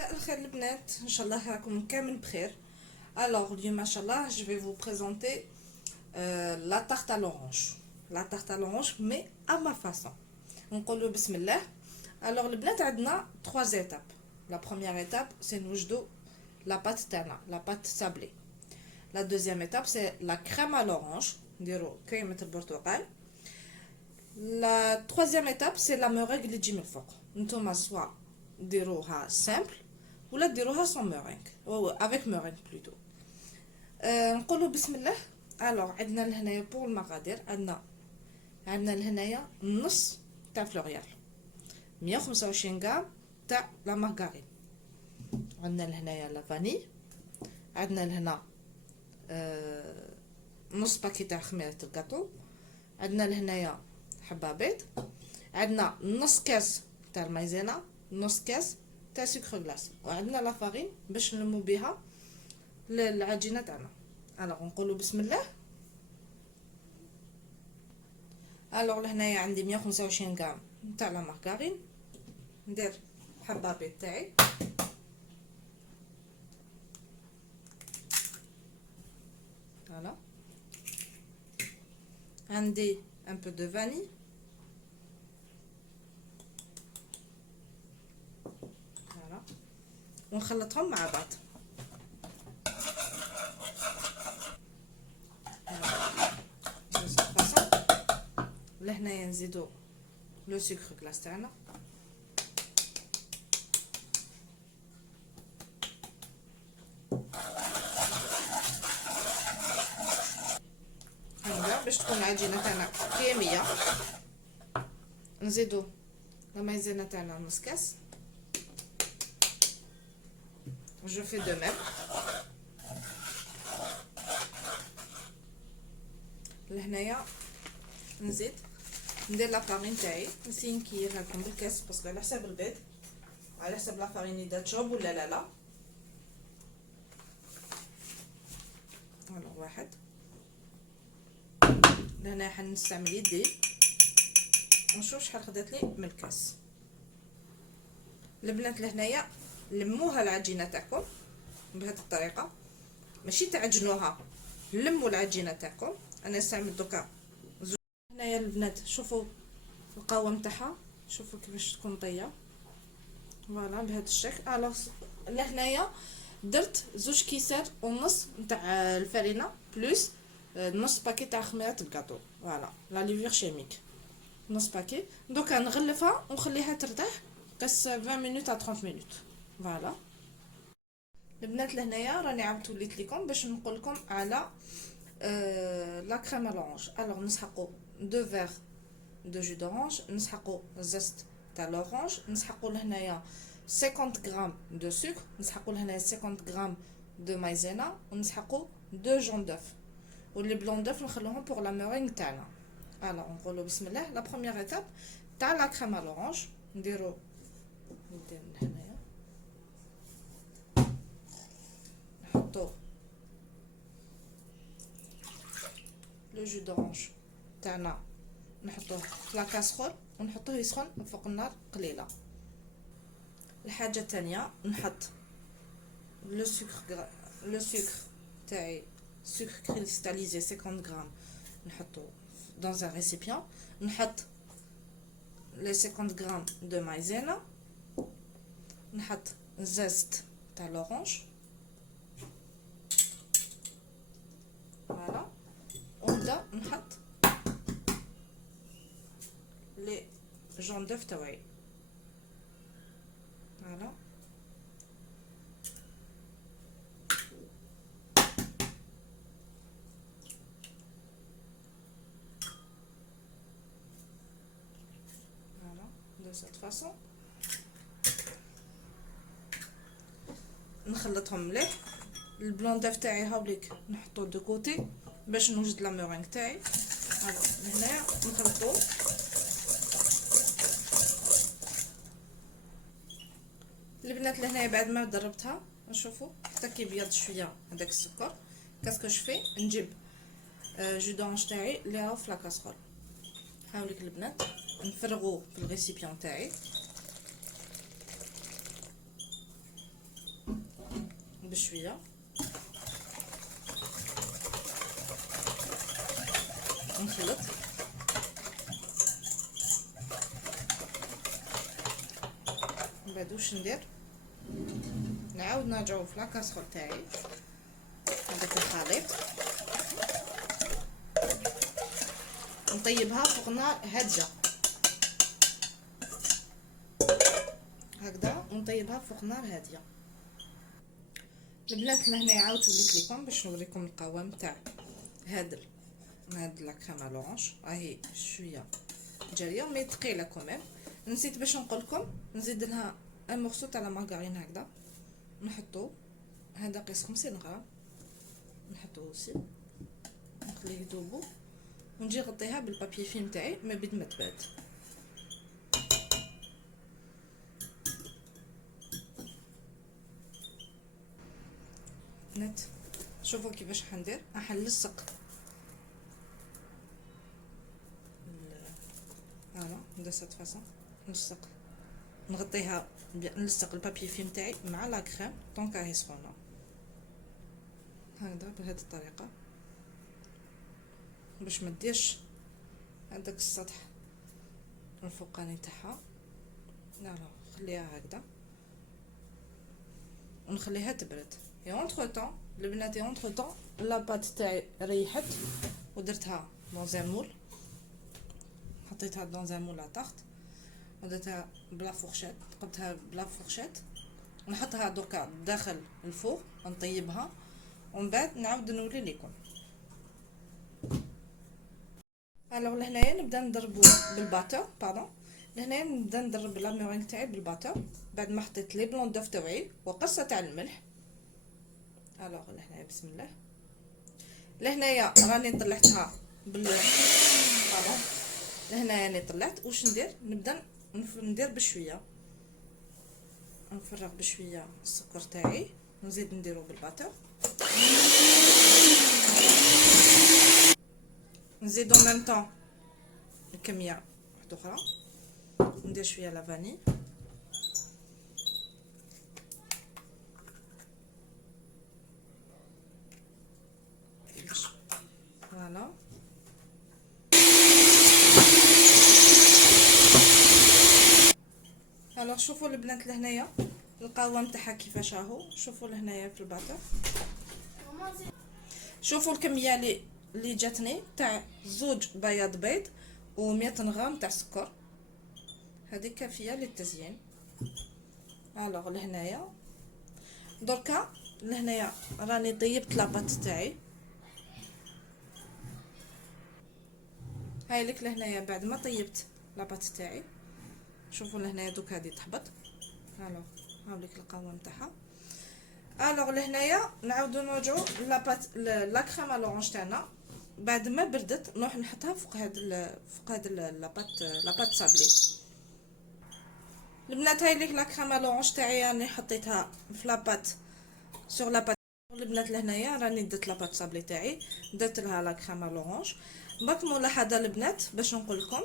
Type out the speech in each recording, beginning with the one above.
مساء الخير البنات، ان شاء الله راكم كامل بخير. الوغ اليوم ما شاء الله جو في vous présenter la tarte à l'orange. La tarte à l'orange mais à ma façon. نقولوا بسم الله. الوغ البنات عندنا 3 étapes. La première étape c'est نوجدوا la pâte تاعنا, la pâte sablée. La deuxième étape c'est la crème à l'orange, نديروا كريمة البرتقال. La troisième étape c'est la meringue اللي تجي من الفوق. نتوما سوا ديروها simple ولا ديروها sans meringue ou avec meringue plutôt. نقولوا بسم الله. الوغ عندنا لهنايا بور المقادير عندنا لهنايا نص تاع فلوريال 125 غرام تاع لا مارغرين. عندنا لهنايا لا فاني. عندنا لهنا نص باكي تاع خميرة الكاطو. عندنا لهنايا حبة بيض. عندنا نص كاس تاع المايزينا, نص كاس تاع سكر غلاس, وعندنا لا فارين باش نلمو بها العجينه تاعنا. الوغ نقولوا بسم الله. الوغ لهنايا عندي 125 غرام تاع لا مارغرين. ندير حبه بيض تاعي, فوالا. عندي ان بو دو فاني, فوالا, ونخلطهم مع بعض. لهنايا نزيدو لو سكر غلاس تاعنا, هكذا باش تكون العجينه تاعنا كريميه. نزيدو لا مايزينا تاعنا نص كاس. جو في دو ميم. لهنايا نزيد ندير لا فارين تاعي, نسي نكيرها لكم بالكاس باسكو على حساب البيض, على حساب لا فارين اذا تشرب ولا لا. فوالا واحد. لهنا حنستعمل يدي ونشوف شحال خدات لي من الكاس. البنات لهنايا لموها العجينه تاعكم بهذه الطريقه, ماشي تعجنوها, لموا العجينه تاعكم. انا نستعمل دوكا هنايا البنات, شوفوا القوام تاعها, شوفوا كيفاش تكون طيه, فوالا بهذا الشكل. الوغ لهنايا درت 2 كيسات ونص نتاع الفرينه بلس نص باكي تاع خميره الكاطو, فوالا لا ليفور شيميك, نص باكي. دوكا نغلفها ونخليها ترتاح قص 20 مينوت ا 30 مينوت, فوالا. البنات لهنايا راني عاودت وليت لكم باش نقول لكم على لا كريم لورانج. الوغ نسحقوا 2 فيغ دو جو دورانج, نسحقوا الزست تاع لورانج, نسحقوا لهنايا 50 غرام دو سكر, نسحقوا لهنايا 50 غرام دو مايزينا, ونسحقوا 2 جون دوف, ولي بلون دوف نخلوهم بور لا مورينغ تاعنا. الوغ نقولوا بسم الله. لا بروميير ايتاب تاع لا كريم لورانج نديرو هنايا, نحطو لو جو دورانج تاعنا, نحطوه في لا كاسرول ونحطوه يسخن فوق النار قليله. الحاجه الثانيه نحط لو سكر تاعي, سكر كريستاليزي 50 غرام, نحطو dans un récipient. نحط les 50 غرام de maïzena, نحط زست تاع لورانج, فوالا, ونبدا نحط لي جون دوف تاعي, فوالا. de cette façon نخلطهم مليح. البلون داف تاعي هاوليك نحطو دو كوتي باش نوجد لا مورينغ تاعي. هذا هنايا نخلطو. البنات لهنايا بعد ما ضربتها نشوفوا حتى كيبيض شويه هذاك السكر. كاسكو شفي نجيب جو دورانج تاعي اللي راهو في لا كاسرول. هاوليك البنات نفرغو في الريسيبيون تاعي. بشويه، نخلط. من بعد واش ندير؟ نعاود نرجعو في لاكاسرول تاعي هذاك الخليط، نطيبها فوق نار هاديه هكذا، ونطيبها فوق نار هاديه. البنات لهنا عاودت وليت لكم باش نوريكم القوام تاع هاد لا كريم لورانج. راهي شويه جاريه مي ثقيله كوميم. نسيت باش نقول لكم نزيد لها ان مورسو تاع لا مارغرين هكذا، نحطو هذا قيس 50 غرام، نحطو اوسي نخليه يذوبو، ونجي نغطيها بالبابي فيلم تاعي ما بيد ما تبات. بنات شوفوا كيفاش حندير، راح نلصق هنا دو سات فاصون، نغطيها نلصق البابي فيلم تاعي مع لا كريم طونك راهي سخونه هكذا بهذه الطريقه، باش ما ديرش هذاك السطح الفوقاني تاعها. لا خليها هكذا ونخليها تبرد. اي اونتر طون البنات، اي اونتر طون لاباط تاعي ريحت ودرتها دون ان مول، حطيتها دون ان مول تحت ودرتها بلا فورشيت، قبتها بلا فورشيت، نحطها دوكا داخل الفوق نطيبها، ومن بعد نعاود نولي لكم. الوغ لهنايا نبدا نضربو بالباتر لهنايا نبدا ندرب لا مورينغ تاعي بالباتر بعد ما حطيت لي بلون دوف تاعي وقصه تاع الملح. الوغ لهنايا بسم الله، لهنايا راني طلعتها لهنايا راني طلعت. واش ندير؟ نبدا ندير بشويه، نفرغ بشويه السكر تاعي، نزيد نديرو بالباتر، نزيدو ميم طون الكميه واحده اخرى، ندير شويه لا فاني، فوالا. الوغ شوفوا البنات لهنايا القوام تاعها كيفاش راهو، شوفوا لهنايا في الباتر، شوفوا الكميه اللي جاتني تاع 2 بياض بيض و100 غرام تاع سكر، هذه كافيه للتزيين. الوغ لهنايا دركا لهنايا راني طيبت لاباط تاعي، هاي لك لهنايا بعد ما طيبت لاباط تاعي، شوفوا لهنايا دوك هذه تحبط. الوغ هاوليك القوام تاعها. الوغ لهنايا نعاودو نرجعو لاباط لا كريم لورانج تاعنا بعد ما بردت، نروح نحطها فوق هاد لاباط صابلي. البنات هاي ليك لا كريم لورانج تاعي راني حطيتها في لاباط سور لاباط. البنات لهنايا راني درت لاباط صابلي تاعي، درت لها لا كريم لورانج. باك ملاحظه البنات باش نقول لكم،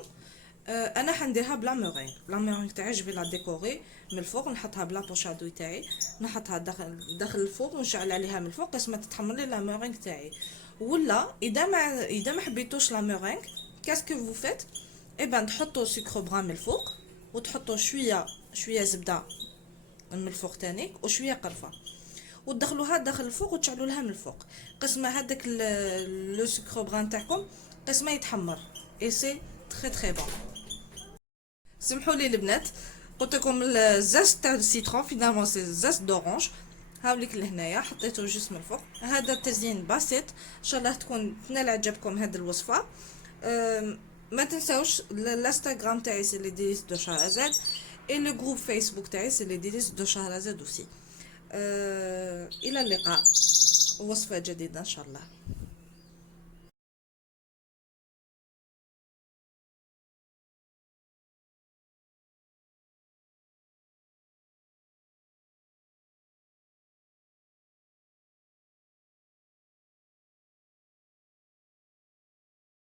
انا حنديرها بلا مورينغ. لا مورينغ تاعي جو لا ديكوري من الفوق، نحطها بلا بوشادوي تاعي، نحطها داخل الفوق ونشعل عليها من الفوق قسمه تتحمر لي لا مورينغ تاعي. ولا اذا ما حبيتوش لا مورينغ كاسكو فو فيت، اي بان تحطوا سكر برام من الفوق وتحطوا شويه زبده من الفوق تاني وشويه قرفه وتدخلوها داخل الفوق وتشعلوا لها من الفوق قسمه هذاك لو سكر بران تاعكم قسمه يتحمر. اي سي تري تري بون. سمحوا لي البنات قلت لكم الزاز تاع السيترون فينالمون سي زاز دورانج. هاوليك لهنايا حطيته جوست من الفوق. هذا التزيين بسيط، ان شاء الله تكون تنال عجبكم هذه الوصفه. ما تنساوش الانستغرام تاعي سي لي ديليس دو شهرزاد et le groupe Facebook تاعي سي لي ديليس دو شهرزاد aussi. الى اللقاء وصفه جديده ان شاء الله.